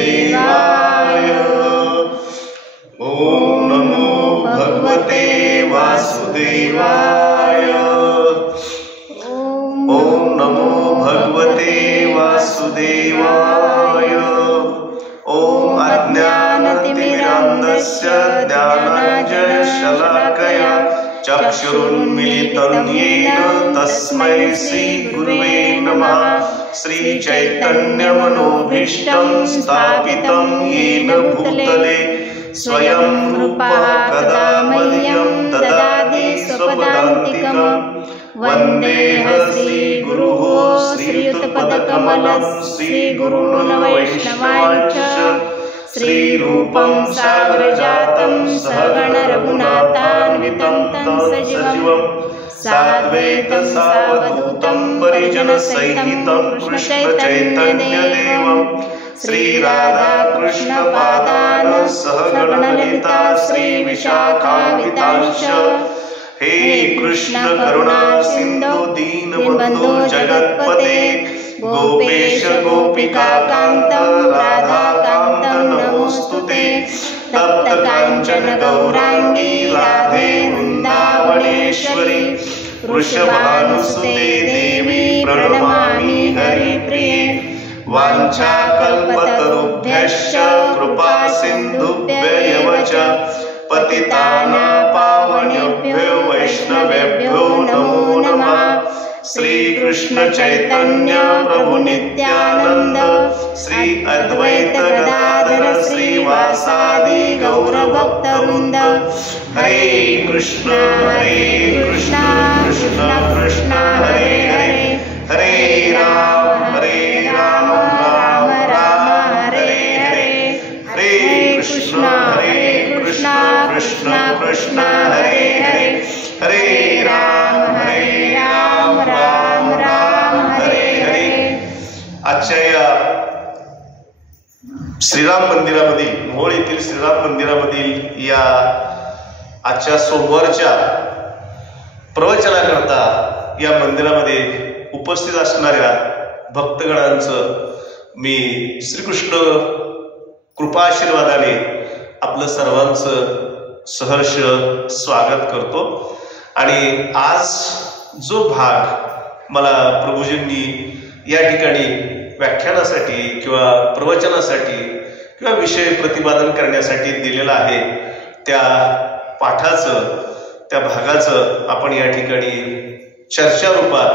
वासुदेवाय। ओम नमो भगवते वासुदेवाय। ओम नमो भगवते वासुदेवाय। ओम अज्ञानतिमिरान्धस्य ज्ञानाञ्जनशलाकया चक्षुरुन्मीलितं येन तस्मै श्रीगुरुवे नमः। श्रीचैतन्यमनोभीष्टं स्थापितं येन भूतले स्वयं रूपः कदा मह्यं ददाति स्वपदान्तिकम्। वन्देऽहं श्रीगुरुः श्रीयुतपदकमलं श्रीगुरून् वैष्णवांश्च। श्रीरूपं सागरजातं सहगण रघुनाथान्वितं तं सजीवं साद्वैतं सावधूतं परिजनसहितं कृष्णचैतन्यदेवं श्रीराधाकृष्णपादान् सहगण ललिता श्रीविशाखान्वितांश्च। हे कृष्ण करुणा सिंधु दीनबन्धो जगत्पते गोपेश गोपिका कांत राधा कांत नमोस्तुते। तप्त कांचन गौरांगी राधे वृंदावनेश्वरी वृषभानुसुते देवी प्रणमामि हरिप्रिये। वाञ्छाकल्पतरुभ्यश्च कृपा सिन्धुभ्येव च पतितानां पावनेभ्यो वैष्णवेभ्यो नमो नमः। श्री कृष्ण चैतन्य प्रभु नित्यानंद श्री अद्वैत गदाधर श्रीवासादि गौर भक्तवृंद। हरे कृष्ण कृष्ण कृष्ण हरे हरे हरे राम राम राम हरे हरे। हरे कृष्ण कृष्ण कृष्ण हरे हरे हरे राम राम राम हरे हरे। आजच्या या श्रीराम मंदिरामधील मोहोळ येथील श्रीराम मंदिरामधील या आजच्या सोमवारच्या प्रवचनाकरता या मंदिरामध्ये उपस्थित असणाऱ्या भक्तगणांचं मी श्रीकृष्ण कृपा आशीर्वादाने आपलं सर्वांचं सहर्ष स्वागत करतो। आणि आज जो भाग मला प्रभूजींनी या ठिकाणी व्याख्यानासाठी किंवा प्रवचनासाठी किंवा विषय प्रतिपादन करण्यासाठी दिलेला आहे त्या पाठाचं त्या भागाचं आपण या ठिकाणी चर्चा रूपात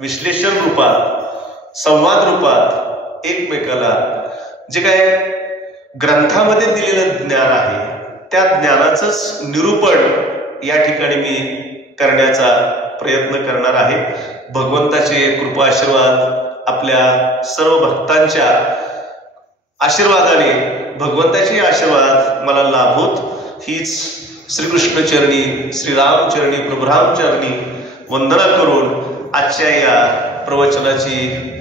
विश्लेषण रूपात संवाद रूपात एकमेकाला जे काय ग्रंथामध्ये दिलेलं ज्ञान आहे त्या ज्ञानाचंच निरूपण या ठिकाणी मी करण्याचा प्रयत्न करणार आहे। भगवंताचे कृपा आशीर्वाद आपल्या सर्व भक्तांच्या आशीर्वादाने भगवंताचे आशीर्वाद मला लाभोत हीच श्रीकृष्ण चरणी श्रीरामचरणी प्रभुरामचरणी वंदना करून आजच्या या प्रवचनाची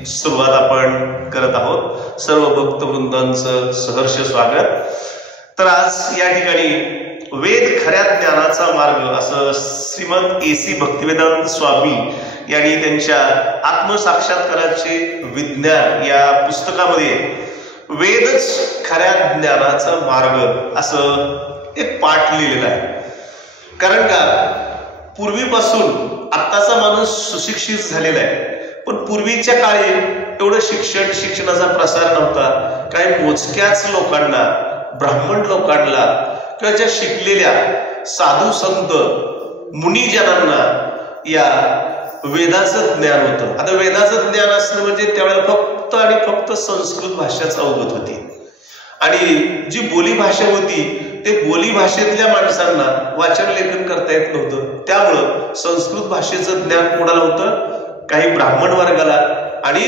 सुरुवात आपण करत आहोत। सर्व भक्तवृंदांचं सहर्ष स्वागत। तर आज या ठिकाणी वेद खऱ्या ज्ञानाचा मार्ग असं श्रीमद AC भक्तिवेदांत स्वामी यांनी त्यांच्या आत्मसाक्षात्काराचे विज्ञान या पुस्तकामध्ये वेदच खऱ्या ज्ञानाचा मार्ग असं एक पाठ लिहिलेला आहे। कारण का पूर्वीपासून आत्ताचा माणूस सुशिक्षित झालेला आहे, पण पूर्वीच्या काळी एवढं शिक्षणाचा प्रसार नव्हता। काही मोजक्याच लोकांना ब्राह्मण लोकांना किंवा ज्या शिकलेल्या साधू संत मुनिजनांना या वेदाचं ज्ञान होतं। आता वेदाचं ज्ञान असणं म्हणजे त्यावेळेला फक्त आणि फक्त संस्कृत भाषाच अवगत होती आणि जी बोली भाषा होती ते बोली भाषेतल्या माणसांना वाचन लेखन करता येत नव्हतं। त्यामुळं संस्कृत भाषेचं ज्ञान कोणाला होतं? काही ब्राह्मण वर्गाला आणि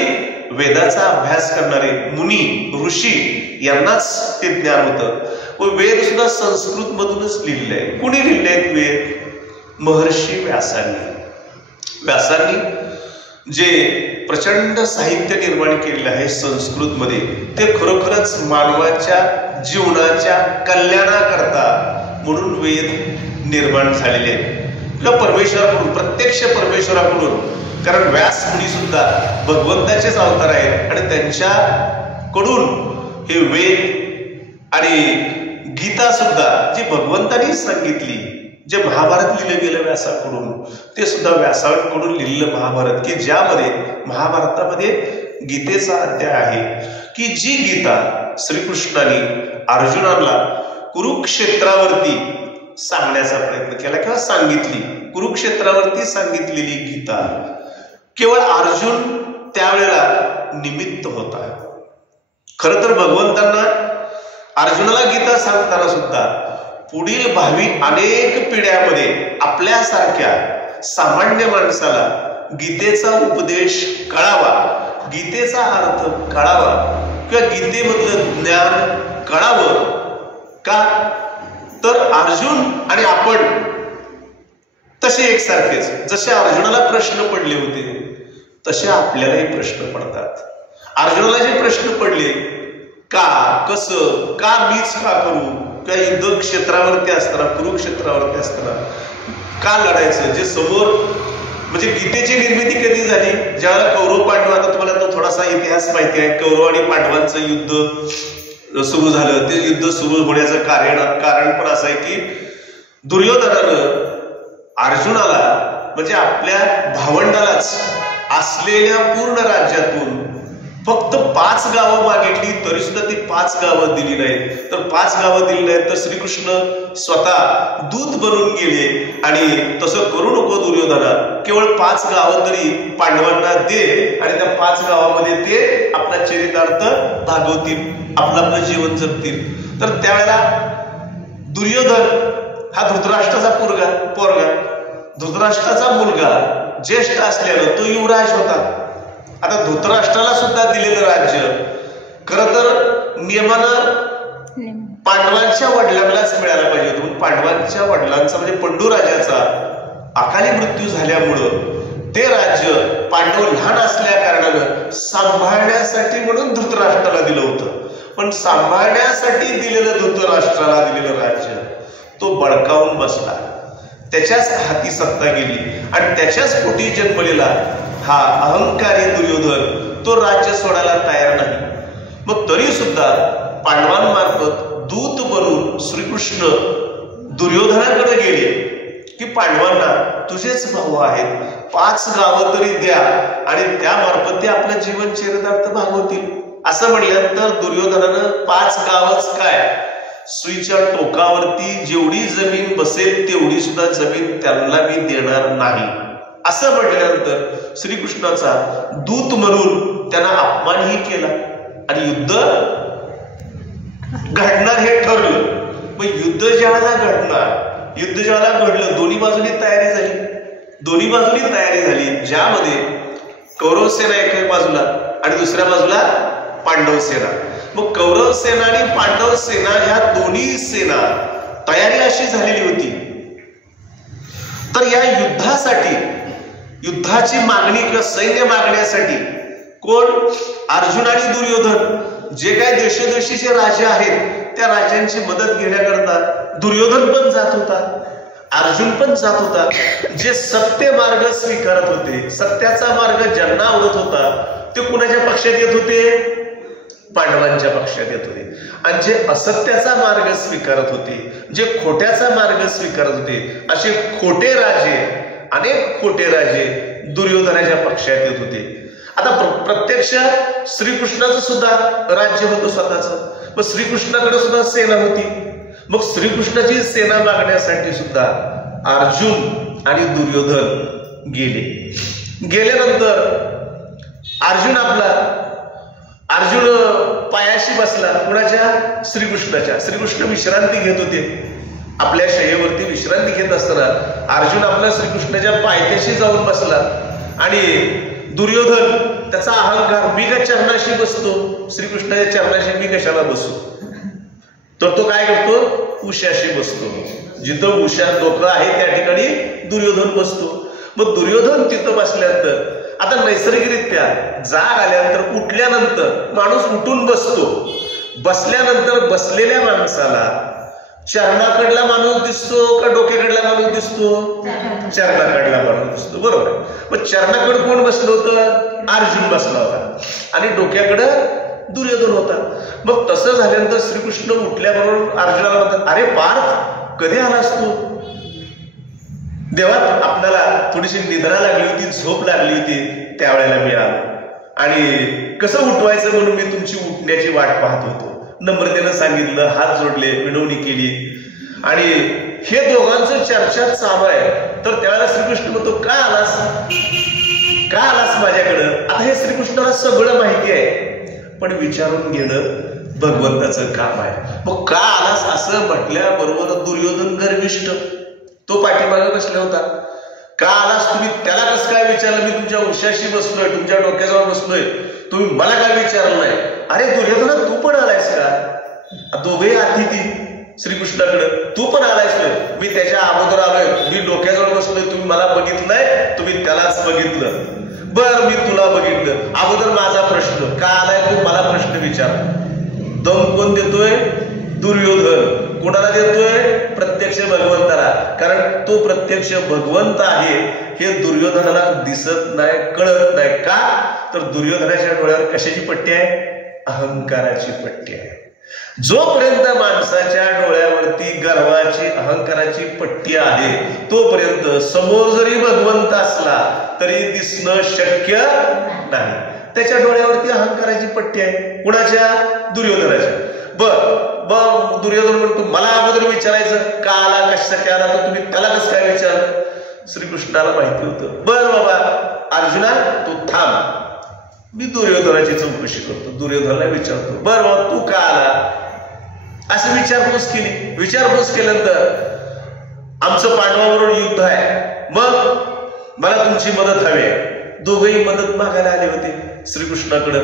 वेदाचा अभ्यास करणारे मुनी ऋषी यांनाच ते ज्ञान होतं। व वेद सुद्धा संस्कृत मधूनच लिहिलेले आहे। कुणी लिहिले आहेत वेद? महर्षी व्यासांनी जे प्रचंड साहित्य निर्माण केलेलं आहे संस्कृत मध्ये ते खरोखरच मानवाच्या जीवनाच्या कल्याणाकरता म्हणून वेद निर्माण झालेले आहेत किंवा परमेश्वराकडून प्रत्यक्ष परमेश्वराकडून। कारण व्यास मुनी सुद्धा भगवंताचेच अवतार आहेत आणि त्यांच्याकडून हे वेद आणि गीता सुद्धा जी भगवंतांनी सांगितली, जे महाभारत लिहिलं गेलं व्यासाकडून, ते सुद्धा व्यासाकडून लिहिलेलं महाभारत, की ज्यामध्ये महाभारतामध्ये गीतेचा अध्याय आहे की जी गीता श्रीकृष्णाने अर्जुनाला कुरुक्षेत्रावरती सांगण्याचा प्रयत्न केला किंवा सांगितली, कुरुक्षेत्रावरती सांगितलेली गीता केवळ अर्जुन त्यावेळेला निमित्त होता. खर तर भगवंतांना अर्जुनाला गीता सांगताना सुद्धा पुढील भावी अनेक पिढ्यामध्ये आपल्यासारख्या सामान्य माणसाला गीतेचा उपदेश कळावा, गीतेचा अर्थ कळावा किंवा गीतेमधलं ज्ञान कळावं. का तर अर्जुन आणि आपण तसे एकसारखेच, जसे अर्जुनाला प्रश्न पडले होते तसे आपल्यालाही प्रश्न पडतात. अर्जुनाला जे प्रश्न पडले, का, कसं, का मीच का करू, किंवा युद्ध क्षेत्रावरती असताना, कुरुक्षेत्रावरती असताना का लढायचं, जे समोर म्हणजे गीतेची निर्मिती कधी झाली, ज्यावेळेला कौरव पांडव, आता तुम्हाला तो थोडासा इतिहास माहिती आहे, कौरव आणि पांडवांचं युद्ध सुरू झालं. ते युद्ध सुरू होण्याचं कारण पण असं आहे की दुर्योधनानं अर्जुनाला म्हणजे आपल्या भावंडालाच असलेल्या पूर्ण राज्यातून फक्त 5 गावं मागितली, तरी सुद्धा ती 5 गावं दिली नाहीत. तर 5 गावं दिली नाहीत तर श्रीकृष्ण स्वतः दूत बनून गेले आणि तसं करू नको दुर्योधना, केवळ 5 गावं तरी पांडवांना दे आणि त्या 5 गावामध्ये ते आपला चरितार्थ भागवतील, आपलं जीवन जगतील. तर त्यावेळेला दुर्योधन हा धृतराष्ट्राचा पोरगा, धृतराष्ट्राचा मुलगा ज्येष्ठ असल्यानं तो युवराज होता. आता धृतराष्ट्राला सुद्धा दिलेलं राज्य खरं तर नियमानं पांडवांच्या वडिलांनाच मिळायला पाहिजे होतं. पांडवांच्या वडिलांचा म्हणजे पंडूराजाचा अकाली मृत्यू झाल्यामुळं ते राज्य पांडव लहान असल्या कारणानं सांभाळण्यासाठी म्हणून धृतराष्ट्राला दिलं होतं. पण सांभाळण्यासाठी दिलेलं धृतराष्ट्राला दिलेलं राज्य तो बळकावून बसला, त्याच्याच हाती सत्ता गेली आणि त्याच्याच पोटी जन्मलेला हा अहंकारी दुर्योधन तो राज्य सोडायला तयार नाही. मग तरी सुद्धा पांडवांमार्फत दूत बनून श्रीकृष्ण दुर्योधनाकडे गेले की पांडवांना तुझेच भाऊ आहेत, 5 गावं तरी द्या आणि त्यामार्फत ते आपलं जीवन चरितार्थ भागवतील. असं म्हणल्यानंतर दुर्योधनानं 5 गावच काय, सुईच्या टोकावरती जेवढी जमीन बसेल तेवढी सुद्धा जमीन त्यांना मी देणार नाही असं म्हटल्यानंतर श्रीकृष्णाचा दूत म्हणून त्यांना अपमानही केला आणि युद्ध घडणार हे ठरलं. मग युद्ध ज्यावेळेला घडणार, युद्ध ज्यावेळेला घडलं, दोन्ही बाजूनी तयारी झाली, ज्यामध्ये कौरव सेना एका बाजूला आणि दुसऱ्या बाजूला पांडव सेना. मग कौरव सेना आणि पांडव सेना ह्या दोन्ही सेना तयारी अशी झालेली होती. तर या युद्धासाठी, युद्धाची मागणी किंवा सैन्य मागण्यासाठी कोण, अर्जुन आणि दुर्योधन जे काय देशोदेशीचे राजे आहेत त्या राजांची मदत घेण्याकरता दुर्योधन पण जात होता, अर्जुन पण जात होता. जे सत्य मार्ग स्वीकारत होते, सत्याचा मार्ग ज्यांना आवडत होता ते कुणाच्या पक्षात येत होते, पांडवांच्या पक्षात येत होते. आणि जे असत्याचा मार्ग स्वीकारत होते, जे खोट्याचा मार्ग स्वीकारत होते, असे खोटे राजे, अनेक खोटे राजे दुर्योधनाच्या पक्षात येत होते. आता प्रत्यक्ष श्रीकृष्णाचं सुद्धा राज्य होतं स्वतःचं. मग श्रीकृष्णाकडे सुद्धा सेना होती. मग श्रीकृष्णाची सेना मागण्यासाठी सुद्धा अर्जुन आणि दुर्योधन गेल्यानंतर अर्जुन पायाशी बसला, कुणाच्या, श्रीकृष्णाच्या. श्रीकृष्ण विश्रांती घेत होते, आपल्या शय्येवरती विश्रांती घेत असताना अर्जुन आपल्या श्रीकृष्णाच्या पायथ्याशी जाऊन बसला आणि दुर्योधन त्याचा अहंकार, मी का चरणाशी बसतो, श्रीकृष्णाच्या चरणाशी मी कशाला बसू, तर तो काय करतो, उशाशी बसतो. जिथं उशा डोकं आहे त्या ठिकाणी दुर्योधन बसतो. मग दुर्योधन तिथं बसल्यानंतर आता नैसर्गिकरित्या जाग आल्यानंतर, उठल्यानंतर माणूस उठून बसतो. बसल्यानंतर बसलेल्या माणसाला चरणाकडला माणूस दिसतो का डोक्याकडला माणूस दिसतो, चरणाकडला माणूस दिसतो, बरोबर. मग चरणाकडे कोण बसलं होतं, अर्जुन बसला होता आणि डोक्याकडं दुर्योधन होता. मग तसं झाल्यानंतर श्रीकृष्ण उठल्याबरोबर अर्जुनाला म्हणतात, अरे पार्थ कधी आलास तू? देवा आपल्याला थोडीशी निद्रा लागली होती, झोप लागली होती, त्यावेळेला मी आलो आणि कसं उठवायचं म्हणून मी तुमची उठण्याची वाट पाहत होतो. नम्रतेनं सांगितलं, हात जोडले, विनवणी केली आणि हे दोघांचं चर्चा चालू आहे. तर त्यावेळेला श्रीकृष्ण म्हणतो, का आलास, का आलास माझ्याकडं? आता हे श्रीकृष्णाला सगळं माहिती आहे, पण विचारून घेणं भगवंताचं काम आहे. मग का आलास असं म्हटल्याबरोबर दुर्योधन गर्विष्ठ तो पाठीमागे बसला होता. का आलास तुम्ही? त्याला कसं काय विचारलं? मी तुमच्या उशाशी बसलोय, तुमच्या डोक्याजवळ बसलोय, तुम्ही मला काय विचारलं नाही? अरे दुर्योधना तू पण आलायस का? दोघे अतिथी श्रीकृष्णाकडे, तू पण आलायस? मी त्याच्या अगोदर आलोय, मी डोक्याजवळ बसलोय, तुम्ही मला बघितलं नाही, तुम्ही त्यालाच बघितलं. बर मी तुला बघितलं, अगोदर माझा प्रश्न का आलाय तू मला प्रश्न विचार. दम कोण देतोय? दुर्योधन. कोणाला देतोय? प्रत्यक्ष भगवंताला. कारण तो प्रत्यक्ष भगवंत आहे हे दुर्योधनाला दिसत नाही, कळत नाही. का? तर दुर्योधनाच्या डोळ्यावर कशाची पट्टी आहे? अहंकाराची पट्टी आहे. जोपर्यंत माणसाच्या डोळ्यावरती गर्वाची, अहंकाराची पट्टी आहे तोपर्यंत समोर जरी भगवंत असला तरी दिसणं शक्य नाही. त्याच्या डोळ्यावरती अहंकाराची पट्टी आहे. कुणाच्या? दुर्योधनाच्या. बर दुर्योधन म्हणतो, मला अगोदर विचारायचं का आला, कशासाठी आला, तर तुम्ही त्याला कसं काय विचारलं? श्रीकृष्णाला माहिती होतं. बर बाबा अर्जुना तू थांब, मी दुर्योधनाची चौकशी करतो, दुर्योधनाला विचारतो. बर बाबा तू का आला? असं विचारपूस केली. विचारपूस केल्यानंतर आमचं पांडवाबरोबर युद्ध आहे, मग मला तुमची मदत हवी आहे. दोघेही मदत मागायला आले होते श्रीकृष्णाकडं.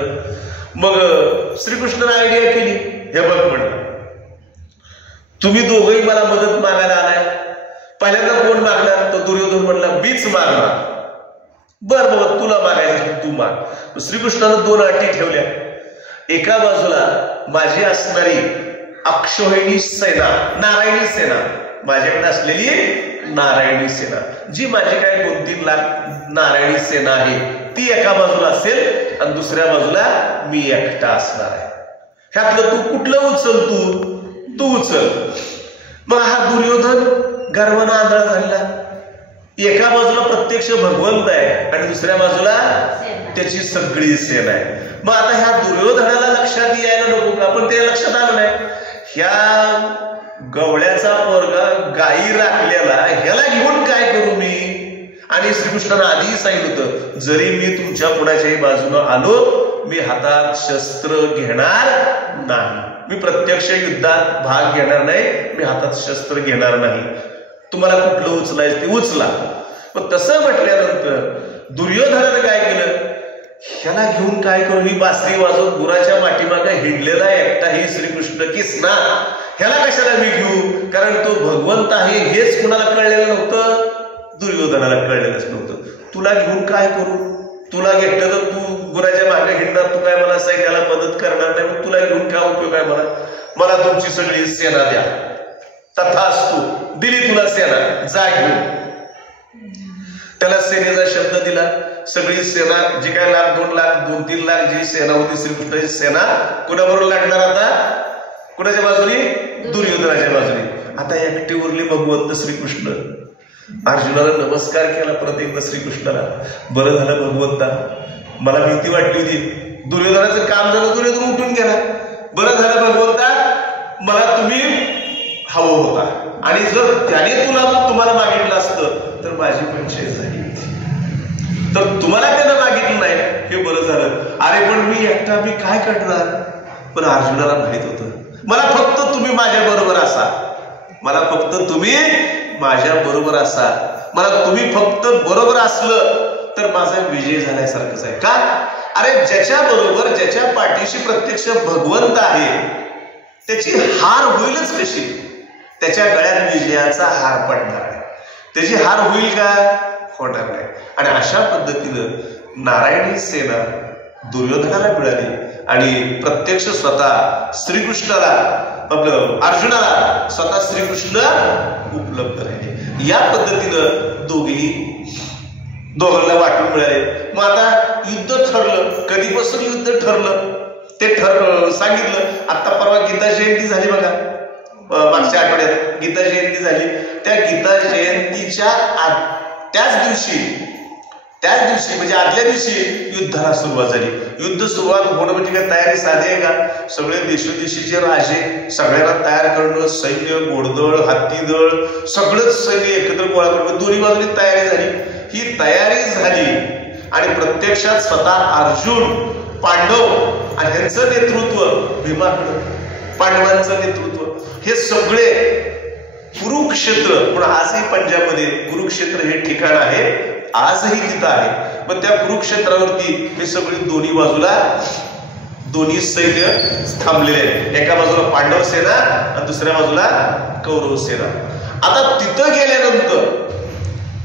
मग श्रीकृष्णाने आयडिया केली, हे बघ म्हणलं, तुम्ही दोघेही मला मदत मागायला आलाय, पहिल्यांदा कोण मागणार? तर दुर्योधन म्हणला, मीच मागणार. बर बाबा तुला मागायचं तू माग. श्रीकृष्णानं दोन अटी ठेवल्या. एका बाजूला माझी असणारी अक्षोहिणी सेना, नारायणी सेना, माझ्याकडे असलेली नारायणी सेना, जी माझी काय 2-3 लाख नारायणी सेना आहे ती एका बाजूला असेल आणि दुसऱ्या बाजूला मी एकटा असणार आहे. ह्यातलं तू कुठलं उचल, तू उचल. मग हा दुर्योधन गर्वानं आंधळा झालेला. एका बाजूला प्रत्यक्ष भगवंत आहे आणि दुसऱ्या बाजूला त्याची सगळी सेना आहे. मग आता ह्या दुर्योधनाला लक्षात यायला नको का? पण ते लक्षात आलं नाही. ह्या गवळ्याचा पोरगा गायी राखलेला, ह्याला घेऊन काय करू मी? आणि श्रीकृष्णानं आधीही सांगितलं होतं, जरी मी तुमच्या कुणाच्याही बाजूनं आलो, मी हातात शस्त्र घेणार नाही, मी प्रत्यक्ष युद्धात भाग घेणार नाही, मी हातात शस्त्र घेणार नाही. तुम्हाला कुठलं उचलायचं ते उचला. पण तसं म्हटल्यानंतर दुर्योधनानं काय केलं? ह्याला घेऊन काय करू? ही बासरी वाजवून गुराच्या पाठीमागे हिंडलेला एकटा ही श्रीकृष्ण किसना, ह्याला कशाला मी घेऊ? कारण तो भगवंत आहे हेच कुणाला कळलेलं नव्हतं, दुर्योधनाला कळलेलंच नव्हतं. तुला घेऊन काय करू? तुला घेतलं तर तू गुराच्या मागे हिंडणार, तू काय मला सैन्याला मदत करणार नाही, मग तुला घेऊन काय उपयोग आहे? मला तुमची सगळी सेना द्या. तथास्तु, दिली तुला सेना, जा घेऊन. त्याला सेनेचा शब्द दिला. सगळी सेना जी काय 1,00,000, 2,00,000, 2-3 लाख जी सेना होती श्रीकृष्णाची सेना कुणाबरोबर लढणार? आता कुणाच्या बाजूने? दुर्योधनाच्या बाजूने. आता एकटे उरले भगवंत श्रीकृष्ण. अर्जुनाला नमस्कार केला परत एकदा श्रीकृष्णाला. बरं झालं भगवंता, मला भीती वाटली होती, दुर्योधनाचं काम झालं, दुर्योधन उठून गेला. बरं झालं भगवंता, मला तुम्ही हवं होता, आणि जर त्याने तुम्हाला मागितलं असतं तर माझी पंचायत झाली होती. तर तुम्हाला त्यानं मागितलं नाही, हे बरं झालं. अरे पण मी एकटा मी काय करणार? पण अर्जुनाला माहित होतं, मला फक्त तुम्ही माझ्या बरोबर असा, मला फक्त तुम्ही माझ्या बरोबर असा, मला तुम्ही फक्त बरोबर असलं तर माझा विजय झाल्यासारखंच आहे. का? अरे ज्याच्या बरोबर, ज्याच्या पाठीशी प्रत्यक्ष भगवंत आहे त्याची हार होईलच कशी? त्याच्या गळ्यात विजयाचा हार पडणार आहे, त्याची हार होईल का? होणार नाही. आणि अशा पद्धतीनं नारायणी सेना दुर्योधनाला मिळाली आणि प्रत्यक्ष स्वतः श्रीकृष्णाला, आपलं अर्जुनाला स्वतः श्रीकृष्ण उपलब्ध राहिले. या पद्धतीनं दोघांना वाटून मिळाले. मग आता युद्ध ठरलं. कधीपासून युद्ध ठरलं? ते सांगितलं. आता परवा गीता जयंती झाली बघा, मागच्या आठवड्यात गीता जयंती झाली. त्या गीता जयंतीच्या त्याच दिवशी म्हणजे आदल्या दिवशी युद्धाला सुरुवात झाली. युद्ध सुरुवात होणं म्हणजे काय तयारी साधी आहे का? सगळे देशोदेशीचे राजे सगळ्यांना तयार करणं, सैन्य, घोडदळ, हत्तीदळ, सगळंच सैन्य एकत्र गोळा करणं, दोन्ही बाजूनी तयारी झाली. ही तयारी झाली आणि प्रत्यक्षात स्वतः अर्जुन, पांडव आणि ह्यांचं नेतृत्व भीमाकडं, पांडवांचं नेतृत्व, हे सगळे कुरुक्षेत्र, पण आजही पंजाबमध्ये कुरुक्षेत्र हे ठिकाण आहे, आजही तिथं आहे. मग त्या कुरुक्षेत्रावरती हे सगळी दोन्ही बाजूला दोन्ही सैन्य थांबलेले आहेत. एका बाजूला पांडव सेना आणि दुसऱ्या बाजूला कौरव सेना. आता तिथं गेल्यानंतर,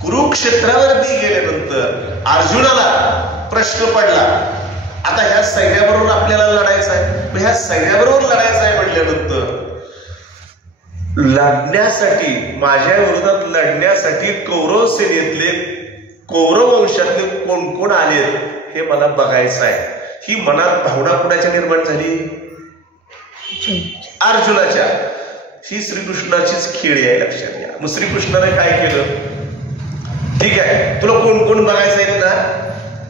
कुरुक्षेत्रावरती गेल्यानंतर अर्जुनाला प्रश्न पडला, आता ह्या सैन्याबरोबर आपल्याला लढायचं आहे. मग ह्या सैन्याबरोबर लढायचं आहे म्हटल्यानंतर लढण्यासाठी, माझ्या विरोधात लढण्यासाठी कौरव सेनेतले, कौरव वंशातले कोण कोण आले हे मला बघायचं आहे. ही मनात भावना कोणाच्या निर्माण झाली? अर्जुनाच्या. ही श्रीकृष्णाचीच खेळी आहे, लक्षात घ्या. मग श्रीकृष्णाने काय केलं? ठीक आहे, तुला कोण कोण बघायचं आहे ना?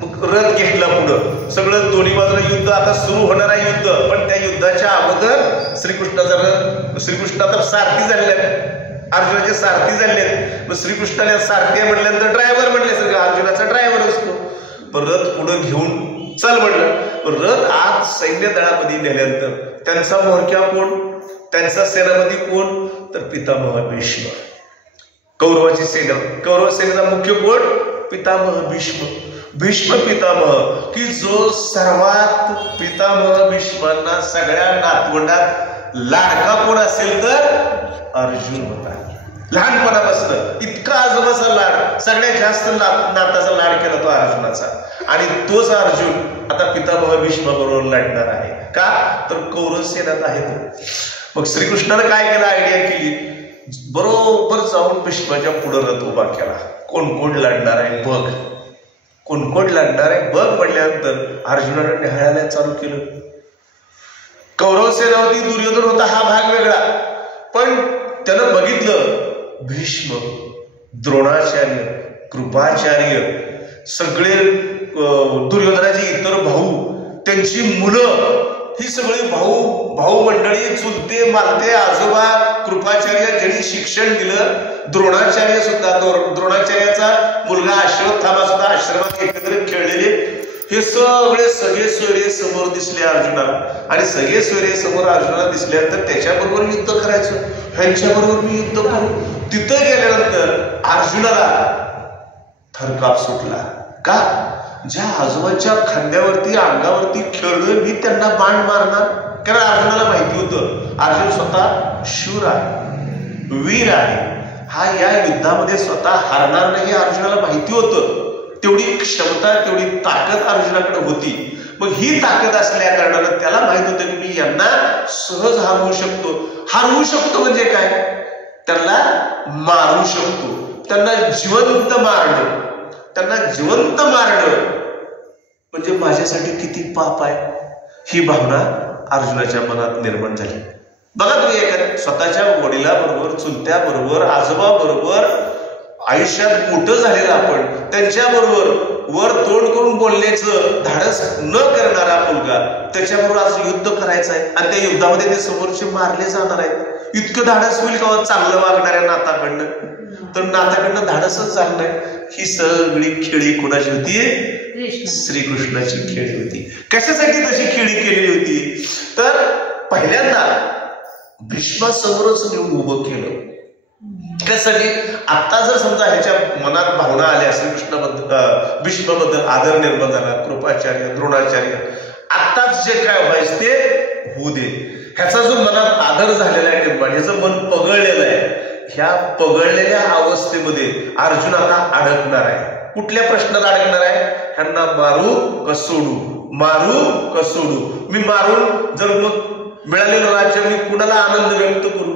मग रथ घेतला पुढं, सगळं दोन्ही बाजूला युद्ध आता सुरू होणार आहे युद्ध. पण त्या युद्धाच्या अगोदर श्रीकृष्ण तर सारथी झालेले आहेत, अर्जुनाचे सारथी झाले आहेत. मग श्रीकृष्णाने सारथी म्हटल्यानंतर ड्रायव्हर म्हणले, सगळं अर्जुनाचा ड्रायव्हर असतो. पण रथ पुढं घेऊन चल म्हणलं. रथ आज सैन्य दळामध्ये नेल्यानंतर त्यांचा म्होरक्या कोण? त्यांचा सेनापती कोण? तर पितामह भीष्म. कौरवाची सेना, कौरव सेनेचा मुख्य कोण? पितामह भीष्म. भीष्म पितामह, की जो सर्वात पितामह भीष्मांना सगळ्या नातवंडात लाडका कोण असेल तर अर्जुन होता. लहानपणापासून इतका आजोबाचा लाड, सगळ्यात जास्त नाताचा लाड केला तो अर्जुनाचा. आणि तोच अर्जुन आता पितामह भीष्मा बरोबर लढणार आहे. का? तर कौरव सेनात आहे तो. मग श्रीकृष्णाने काय केलं? आयडिया केली, बरोबर जाऊन भीष्माच्या पुढे रथ उभा केला. कोण कोण लढणार आहे बघ, कोण कोण लढणार आहे बघ म्हटल्यानंतर अर्जुनाने निहाळायला चालू केलं. कौरव सेनावरती दुर्योधन होता, हा भाग वेगळा. पण त्यानं बघितलं भीष्म, द्रोणाचार्य, कृपाचार्य, सगळे दुर्योधनाचे इतर भाऊ, त्यांची मुलं, ही सगळी भाऊ मंडळी, चुलते मालते, आजोबा, कृपाचार्य ज्यांनी शिक्षण दिलं, द्रोणाचार्य सुद्धा, द्रोणाचार्याचा मुलगा अश्वत्थामा सुद्धा आश्रमात एकत्र खेळलेले, हे सगळे सगळे सोयरे समोर दिसले अर्जुनाला. आणि सगळे सोयरे समोर अर्जुनाला दिसल्यानंतर त्याच्याबरोबर युद्ध करायचं, ह्यांच्याबरोबर मी युद्ध करू. तिथं गेल्यानंतर अर्जुनाला थरकाप सुटला. का? ज्या आजोबाच्या खांद्यावरती, अंगावरती खेळलोय मी, त्यांना बाण मारणार? कारण अर्जुनाला माहिती होतं अर्जुन स्वतः शूर आहे, वीर आहे, हा या युद्धामध्ये स्वतः हारणार नाही, अर्जुनाला माहिती होतं. तेवढी क्षमता, तेवढी ताकद अर्जुनाकडे होती. मग ही ताकद असल्या कारणानं त्याला माहित होतं की मी यांना सहज हरवू शकतो. म्हणजे काय? त्यांना मारू शकतो, त्यांना जिवंत मारणं. त्यांना जिवंत मारणं म्हणजे माझ्यासाठी किती पाप आहे, ही भावना अर्जुनाच्या मनात निर्माण झाली. बघा तुम्ही, एखाद्या स्वतःच्या वडिलाबरोबर, चुलत्याबरोबर, आजोबाबरोबर आयुष्यात मोठं झालेलं आपण, त्यांच्याबरोबर वर तोंड करून बोलण्याचं धाडस न करणारा मुलगा, त्याच्याबरोबर आज युद्ध करायचं आहे आणि त्या युद्धामध्ये ते समोरचे मारले जाणार आहेत. इतकं धाडस होईल का चांगलं वागणाऱ्या नाताकडनं? तर नाताकडनं धाडसच झालं नाही. ही सगळी खेळी कोणाची होती? श्रीकृष्णाची खेळी होती. कशासाठी तशी खेळी केली होती? तर पहिल्यांदा भीष्मासमोरच नेऊन उभं केलं. कशासाठी? आता जर समजा ह्याच्या मनात भावना आल्या श्रीकृष्णाबद्दल, भीष्माबद्दल आदर निर्माण झाला, कृपाचार्य, द्रोणाचार्य, आताच जे काय व्हायचं ते होऊ दे. ह्याचा जो मनात आदर झालेला आहे निर्माण, ह्याचं मन पगळलेलं आहे, ह्या पगळलेल्या अवस्थेमध्ये अर्जुन आता अडकणार आहे. कुठल्या प्रश्नात अडकणार आहे? ह्यांना मारू का सोडू, मारू का सोडू? मी मारून जर मग मिळालेलं राज्य मी कुणाला आनंद व्यक्त करू?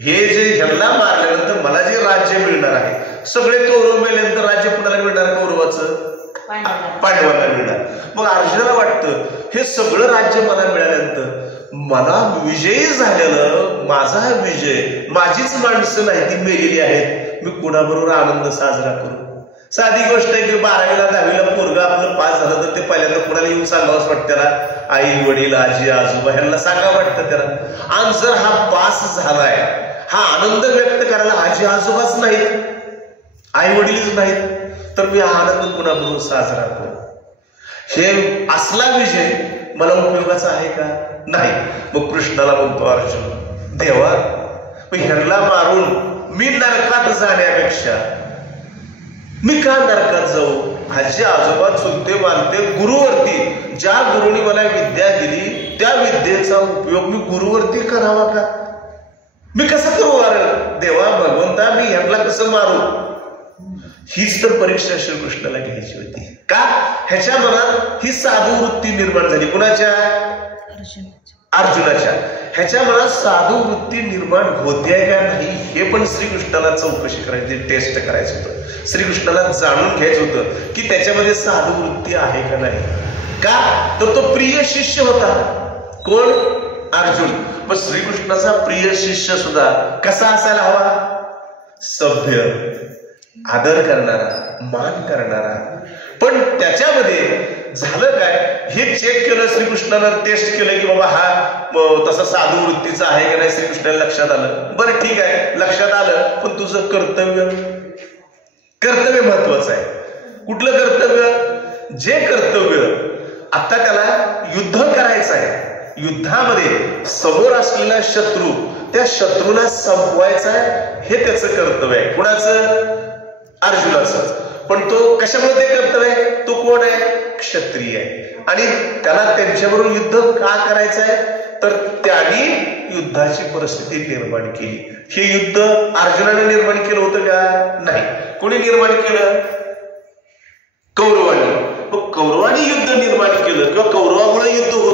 हे जे ह्यांना मारल्यानंतर मला जे राज्य मिळणार आहे, सगळे कौरव मेल्यानंतर राज्य कुणाला मिळणार? कौरवाचं. पांडवांना मिळणार. मग अर्जुनाला वाटतं हे सगळं राज्य मला मिळाल्यानंतर मला विजयी झालेलं, माझा विजय, माझीच माणसं नाही ती मेलेली आहेत, मी कुणाबरोबर आनंद साजरा करू. साधी गोष्ट आहे की 12वीला 10वीला पोरगा आपलं पास झालं तर ते पहिल्यांदा कुणाला येऊन सांगावंच वाटतं त्याला, आई वडील आजी आजोबा ह्यांना सांगावं वाटतं त्याला. आणि जर हा पास झालाय, हा आनंद व्यक्त करायला आजी आजोबाच नाहीत, आई वडीलच नाहीत, तर मी हा आनंद कुणाबरोबर साजरा करू. हे असला विजय मला उपयोगाचा आहे का? नाही. मग कृष्णाला म्हणतो अर्जुन, देवा मग ह्यांना मारून मी नरकात जाण्यापेक्षा मी का नरकात जाऊ? आजी आजोबा चुलते मानते गुरुवरती, ज्या गुरुनी मला विद्या दिली त्या विद्येचा उपयोग मी गुरुवरती करावा का? मी कसं करू? अरे देवा भगवंता, मी ह्यांना कसं मारू? हीच तर परीक्षा श्रीकृष्णाला घ्यायची होती. का? ह्याच्या मनात ही साधू वृत्ती निर्माण झाली. कुणाच्या? अर्जुनाच्या. ह्याच्या मनात साधू वृत्ती निर्माण होते का नाही हे पण श्रीकृष्णाला चौकशी करायची, टेस्ट करायचं होतं. श्रीकृष्णाला जाणून घ्यायचं होतं की त्याच्यामध्ये साधू वृत्ती आहे का नाही. का? तर तो प्रिय शिष्य होता. कोण? अर्जुन. मग श्रीकृष्णाचा प्रिय शिष्य सुद्धा कसा असायला हवा? सभ्य, आदर करणारा, मान करणारा. पण त्याच्यामध्ये झालं काय हे चेक केलं श्रीकृष्णानं, टेस्ट केलं की बाबा हा तसा साधू वृत्तीचा आहे का नाही. श्रीकृष्णाला लक्षात आलं. बरं ठीक आहे, लक्षात आलं, पण तुझं कर्तव्य महत्वाचं आहे. कुठलं कर्तव्य? जे कर्तव्य आता त्याला युद्ध करायचं आहे, युद्धामध्ये समोर असलेला शत्रू, त्या शत्रूला संपवायचा आहे, हे त्याचं कर्तव्य आहे. कुणाचं? अर्जुनाचं. पण तो कशामुळे ते कर्तव्य आहे? तो कोण आहे? क्षत्रिय आहे. आणि त्याला त्यांच्याबरोबर युद्ध का करायचं आहे? तर त्यांनी युद्धाची परिस्थिती निर्माण केली. हे युद्ध अर्जुनाने निर्माण केलं होतं का? नाही. कोणी निर्माण केलं? कौरवांनी. मग कौरवांनी युद्ध निर्माण केलं किंवा कौरवामुळे युद्ध होत